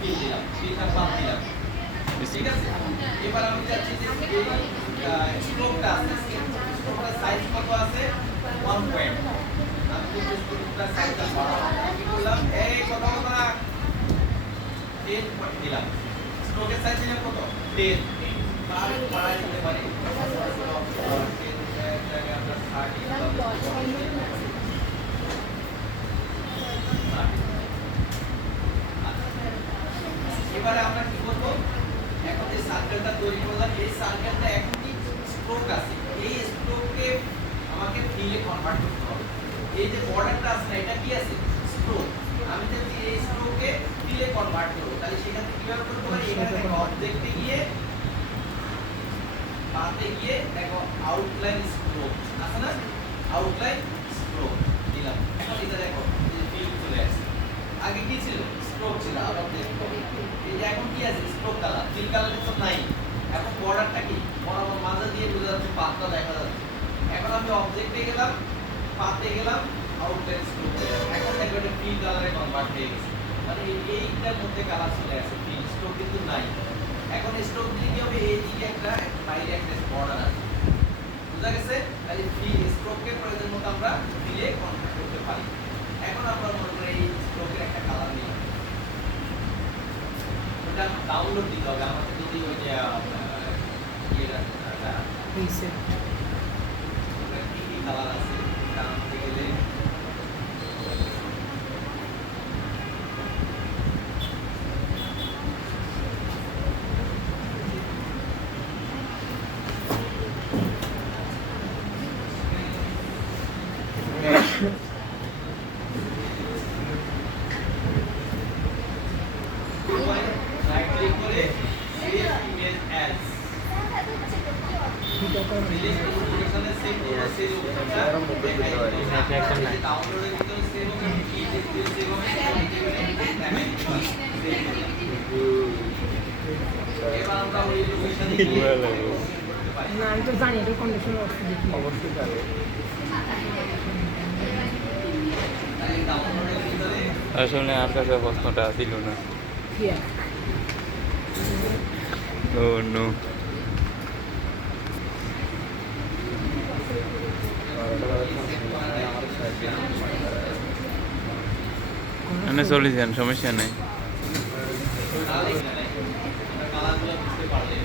Feel দিলাম, ফিলটা বাদ দিলাম। ঠিক আছে, এবার আমি চাচ্ছি যে এই স্ট্রোকটা আছে, স্ট্রোকটার সাইজ কত আছে 1 পয়েন্ট। আমি যদি স্ট্রোকটার সাইজটা বাড়াবো, আমি বললাম এই কথা বলবো না, 10 পয়েন্ট দিলাম। স্ট্রোকের সাইজ দিলাম কত 10, আর বাড়াই দিতে পারি 10 এর জায়গায় আমরা 30 এবারে আমরা কি করব, এখন যে সার্কেলটা তৈরি করলাম এই সার্কেলটা এখন কি স্ট্রোক আছে, এই স্ট্রোককে আমাকে ফিলে কনভার্ট করতে হবে। এই যে বর্ডারটা আছে না, এটা কি আছে স্ট্রোক, আমি যদি এই স্ট্রোককে ফিলে কনভার্ট করব তাহলে সেখানে কিভাবে করব, এখানে দেখো অবজেক্টে গিয়ে পাতে গিয়ে দেখো আউটলাইন স্ট্রোক আছে না, আউটলাইন স্ট্রোক দিলাম। এখন এটা দেখো এই ফিল চলে আসছে, আগে কি ছিল স্ট্রোক ছিল, আবার দেখো এই যে এখন কি আছে স্ট্রোক কালার, ফিল কালার তো নাই। এখন বর্ডারটা কি বরাবর মাঝে দিয়ে বোঝা যাচ্ছে, পাতটা দেখা যাচ্ছে। এখন আমি অবজেক্টে গেলাম, পাতে গেলাম, আউটলাইন স্ট্রোক, এখন দেখো এটা ফিল কালারে কনভার্ট হয়ে গেছে, মানে এইটার মধ্যে কালার চলে আসে, ফিল স্ট্রোক কিন্তু নাই। এখন স্ট্রোক দিলে কি হবে, এই দিকে একটা বাইরে একটা বর্ডার আছে, বুঝা গেছে? তাহলে ফিল স্ট্রোকের প্রয়োজন মতো আমরা ফিলে কনভার্ট করতে পারি। এখন আমরা মনে করি এই স্ট্রোকের একটা কালার নিলাম, ওটা ডাউনলোড দিতে হবে আমাদের, যদি ওই যে ইয়েটা এইসে ওটা কি কি কালার আছে জানতে গেলে রাইট ক্লিক করে সেভ ইমেজ অ্যাজ, সিলেক্ট প্রোটেকশনে সেভ করে সেভ অপশনটা ডাউনলোডের ভিতরে সেভ হবে, কি দেখতে সেভ হবে এবার আমরা ওই লোকেশনে গিয়ে করতে পারি। না আমি তো জানি এটা কন্ডিশন অবশ্যই যাবে। তাহলে ডাউনলোডের ভিতরে আসলে আকাশে প্রশ্নটা দিল না। হিয়ার ও নো, মানে চলে যান, সমস্যা নেই। তাহলে এখানে আমরা কালারগুলো বুঝতে পারলে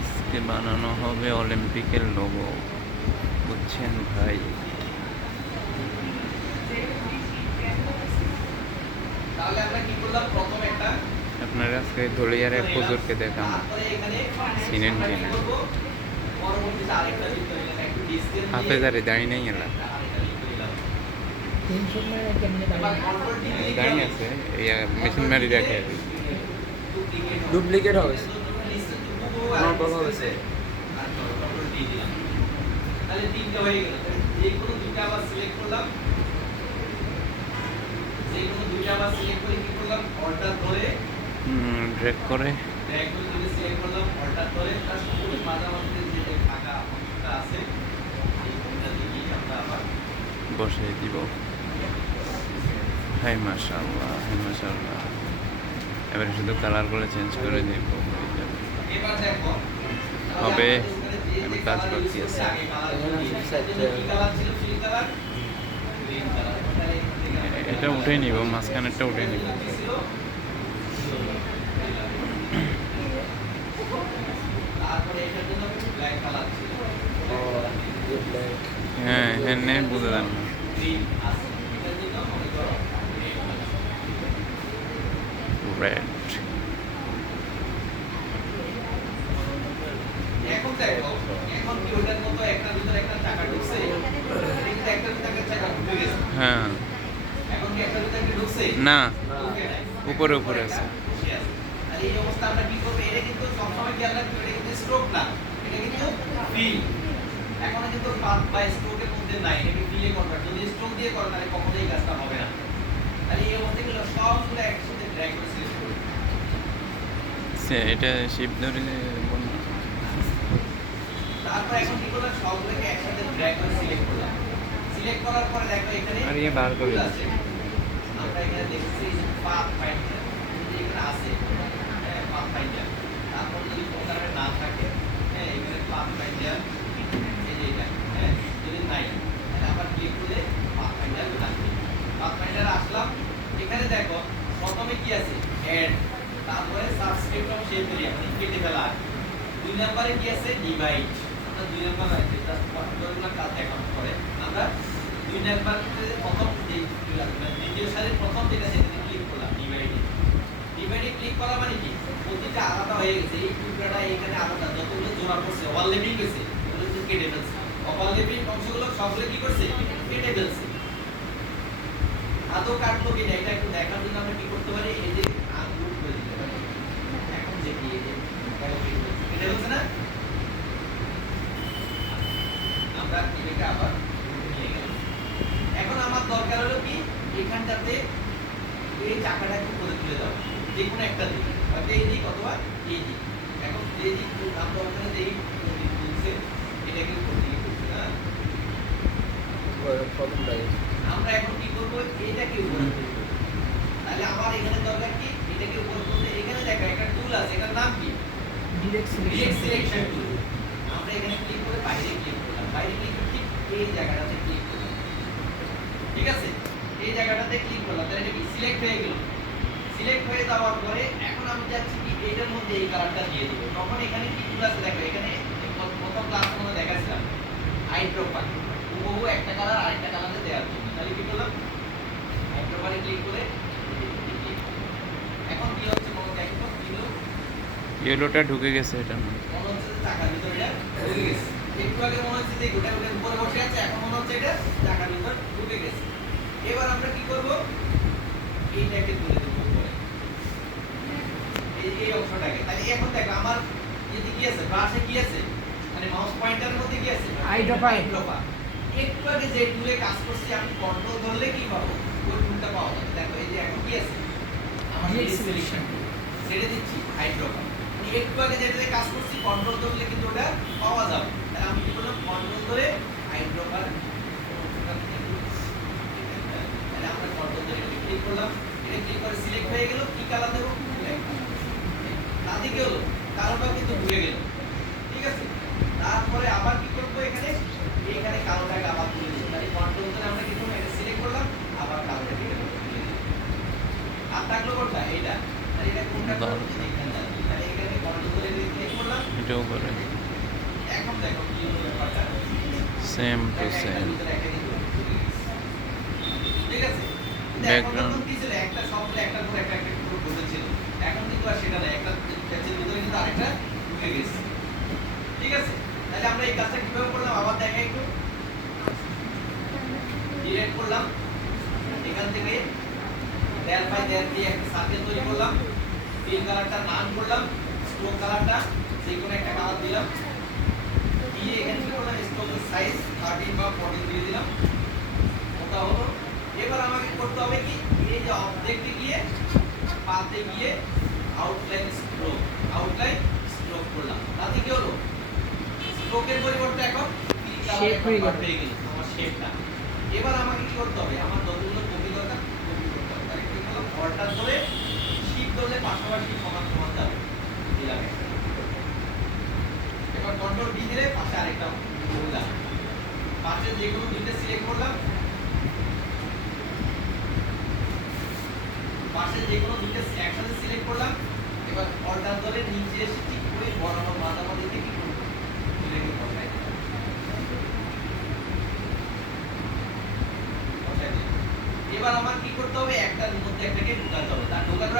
আজকে বানানো হবে অলিম্পিকের লোগো, বুঝছেন ভাই? তাহলে আমরা কি করলাম, প্রথম একটা, আপনারা আজকে ধলিয়ার এক হুজুরকে দেখাম, তারপরে এখানে চিনেন আমরা কি কিনা? করব, পরবর্তীতে আরেকটা লিখতে দিলাম, একটু ডিসটেন্স দিয়ে হাফেজারে দাঁড়িয়ে নেই এলা, আরেকটা লিখতে দিলাম। টেনশন মানে কেমনে এবার দাঁড়ায় কন্ট্রোল টি দিয়ে দাঁড়িয়ে আছে এই মেশিন মারি রাখে। ডুপ্লিকেট হবে নকল হবে স্যার। তাহলে তিনটা হয়ে গেল, যে কোনো দুইটা আবার সিলেক্ট করলাম, যে কোনো দুইটা আবার সিলেক্ট করে কি করলাম, অল্টার ধরে ড্র্যাগ করে ড্র্যাগ করে যদি সিলেক্ট করলাম, অল্টার ধরে তার সবুজ মাঝামাঝি যে ফাঁকা অংশটা আছে এই কোণটা দিকে আমরা আবার বসিয়ে দিব। হাই মাশাআল্লাহ, হাই মাশাআল্লাহ। এবারে শুধু কালারগুলো চেঞ্জ করে দিব, হয়ে যাবে। এবার দেখো হবে, আমি আমি কাজ বাকি আছে। আগে কালার কি কালার ছিল, ফিল কালার গ্রিন কালার, তাহলে এখান থেকে আমরা এটা উঠে নিব, মাঝখানেরটা উঠে নিব। তারপরে এটার জন্য ব্ল্যাক কালার ছিল, ব্ল্যাক হ্যাঁ হ্যাঁ নেই, বুঝে দেন না। গ্রিন আছে, এটার জন্য মনে করো রেড। রেড। এখন দেখো, এখন কি ওটার মতো একটা ভিতরে একটা চাকা ঢুকছে, কিন্তু একটা ভিতরে একটা চাকা ঢুকে গেছে, হ্যাঁ এখন কি একটা ভিতরে একটা ঢুকছে না, ঢুকে নাই, উপরে উপরে আছে। বসে আছে। আর এই অবস্থা আমরা কি করব, এটা কিন্তু সবসময় খেয়াল রাখতে হবে, এটা কিন্তু স্ট্রোক না, এটা কিন্তু ফিল। এখন কিন্তু পাত বা স্ট্রোকের মধ্যে নাই, এটা ফিলে কনভার্ট, যদি স্ট্রোক দিয়ে করেন তাহলে কখনোই কাজটা হবে না। তাহলে এই অবস্থাগুলো সবগুলো একসাথে ড্র্যাগ করে সিলেক্ট করব, এটা শিপ ধরে তারপর এখন কি করলাম, সবগুলোকে একসাথে ড্র্যাগ করে সিলেক্ট করলাম, সিলেক্ট করার পরে দেখো এখানে আর ইয়ে বার করে tool দিচ্ছি। আছে। আমরা এখানে দেখছি পাথ ফাইন্ডার এখানে আছে, হ্যাঁ পাথ ফাইন্ডার। তারপর যদি প্রোগ্রামের নাম থাকে, হ্যাঁ এখানে পাথ ফাইন্ডার এই যে এটা, হ্যাঁ যদি নাই তাহলে আবার ক্লিক করলে পাথ ফাইন্ডার আসবে। পাথ ফাইন্ডার আসলাম, এখানে দেখো প্রথমে কি আছে অ্যাড, তারপরে সাবস্ক্রিপ্ট অফ শেপ এরিয়া মানে কেটে ফেলা। 2 নম্বরে কি আছে ডিভাইড, আমরা 2 নম্বর আছে তার কতগুলো কাজ দেখানো পরে আমরা 2 নম্বরে প্রথম দ্বিতীয় সারির প্রথম যেটা সেটাতে ক্লিক করলাম ডিভাইডে। ডিভাইডে ক্লিক করা মানে কি প্রতিটা আলাদা হয়ে গেছে, এই টুকরাটা এখানে আলাদা, যতগুলো জোড়া পড়ছে ওভারল্যাপিং গেছে ওগুলো তো কেটে ফেলছে, ওভারল্যাপিং অংশগুলো সবগুলো কি করছে কেটে ফেলছে। আদৌ কাটলো কিনা এটা একটু দেখার জন্য আমরা কি করতে পারি, এই যে আনগ্রুপ করে দিতে পারি। এখন দেখি এই যে কেটে ফেলছে না, আমরা এটাকে আবার নিয়ে গেলাম। এখন আমার দরকার হলো কি এখানটাতে এই চাকাটাকে উপরে তুলে দাও, যে কোনো একটা দিক, হয়তো এই দিক অথবা এই দিক। এখন যে দিক আমরা ওখানে যেই দিক তুলছে এটাকে উপর দিকে তুলছে না, প্রথমটাই আমরা এখন কি করবো এটাকে উপরে তুলবো। তাহলে আমার এখানে দরকার কি এটাকে উপরে তুলতে, এখানে দেখো একটা টুল আছে, এটার নাম কি direct direct selection. Selection tool. আমরা এখানে ক্লিক করে বাইরে ক্লিক করলাম, বাইরে ক্লিক করে ঠিক এই জায়গাটাতে ক্লিক করলাম, ঠিক আছে এই জায়গাটাতে ক্লিক করলাম, তাহলে এটা কি সিলেক্ট হয়ে গেল। সিলেক্ট হয়ে যাওয়ার পরে এখন আমি চাচ্ছি কি এটার মধ্যে এই কালারটা দিয়ে দেবো। তখন এখানে কি টুল আছে দেখো, এখানে প্রথম ক্লাস মধ্যে দেখাচ্ছিলাম আইড্রপার, হুবহু একটা কালার আরেকটা কালারে দেওয়ার জন্য। তাহলে কি করলাম আইড্রপারে ক্লিক করে এখন কি হচ্ছে মনে দেখো কি হলো, ইয়েলোটা ঢুকে গেছে এটা মনে হচ্ছে যে টাকার ভিতরে এটা ঢুকে গেছে। একটু আগে মনে হচ্ছে যে গোটা গোটার উপরে বসে আছে, এখন মনে হচ্ছে এটা টাকার ভিতর ঢুকে গেছে। এবার আমরা কি করব এইটাকে তুলে দেবো উপরে, এই অংশটাকে। তাহলে এখন দেখো আমার এতে কি আছে, ব্রাশে কি আছে, মানে মাউস পয়েন্টারের মধ্যে কি আছে আইড্রপার। আইড্রপার। একটু আগে যে টুলে কাজ করছি আমি কন্ট্রোল ধরলে কি পাবো, ওই টুলটা পাওয়া যাবে। দেখো এই যে এখন কি আছে আমার Direct সিলেকশন টুল ছেড়ে দিচ্ছি আইড্রপার। একটু আগে যেটাতে কাজ করছি কন্ট্রোল ধরলে কিন্তু ওটা পাওয়া যাবে। তাহলে আমি কি করলাম কন্ট্রোল ধরে আইড্রপার, তাহলে আমরা কন্ট্রোল ধরে এটা ক্লিক করলাম, এটা ক্লিক করে সিলেক্ট হয়ে গেল। কি কালার দেবো ব্ল্যাক, তাতে কি হলো কালোটাও কিন্তু ঢুকে গেল, ঠিক আছে। তারপরে আবার কি করবো এখানে এখানে কালোটাকে আবার তুলে দিই, তাহলে কন্ট্রোল ধরে আমরা কি করবো এটা সিলেক্ট করলাম, আবার কালোটাকে তুলে দিই। আর থাকলো কোনটা এইটা, তাহলে এটা কোনটা করবো এখানে যাবে। তাহলে এখানে কন্ট্রোল ধরে ক্লিক করলাম, এটা উপরে এখন দেখো কি হলো ব্যাপারটা, সেম টু সেম ঠিক আছে। Background. কি ছিল একটা সবগুলো একটার পর একটা একটা করে বসেছিল, এখন কিন্তু আর সেটা না, একটা প্যাচের ভিতরে কিন্তু আরেকটা ঢুকে গেছে, ঠিক আছে। তাহলে আমরা এই কাজটা কিভাবে করলাম আবার দেখাই একটু, ডিলিট করলাম, এখান থেকে দেয়াল বাই দেয়াল দিয়ে একটা সার্কেল তৈরি করলাম, ফিল কালারটা নাম করলাম, স্ট্রোক কালারটা যে কোনো একটা কালার দিলাম, দিয়ে এখানে কি করলাম স্ট্রোকের সাইজ 13 বা 14 দিয়ে দিলাম, ওটা হলো। এবার আমাকে করতে হবে কি এই যে অবজেক্টে গিয়ে পাতে গিয়ে আউটলাইন স্ট্রোক করলাম, তাতে কি হলো স্ট্রোকের পরিবর্তে এখন শেপ হয়ে গেল আমার শেপটা। এবার আমাকে কি করতে হবে, আমার যতগুলো কপি দরকার কপি করতে হবে। তাহলে কি করলাম অল্টার ধরে শিফট ধরলে পাশাপাশি সমান সমান যাবে, দিলাম একটা। এবার কন্ট্রোল বি দিলে পাশে আরেকটা দিলাম, পাশে যে কোনো দুইটা সিলেক্ট করলাম, পাশে যে কোনো দুইটা একসাথে সিলেক্ট করলাম। এবার অল্টার ধরে নিচে এসে ঠিক করে বরাবর মাঝামাঝি থেকে কি করব এটাকে বসাই দিলাম। এবার আমার কি করতে হবে একটার মধ্যে একটাকে ঢোকাতে হবে, তার ঢোকানোর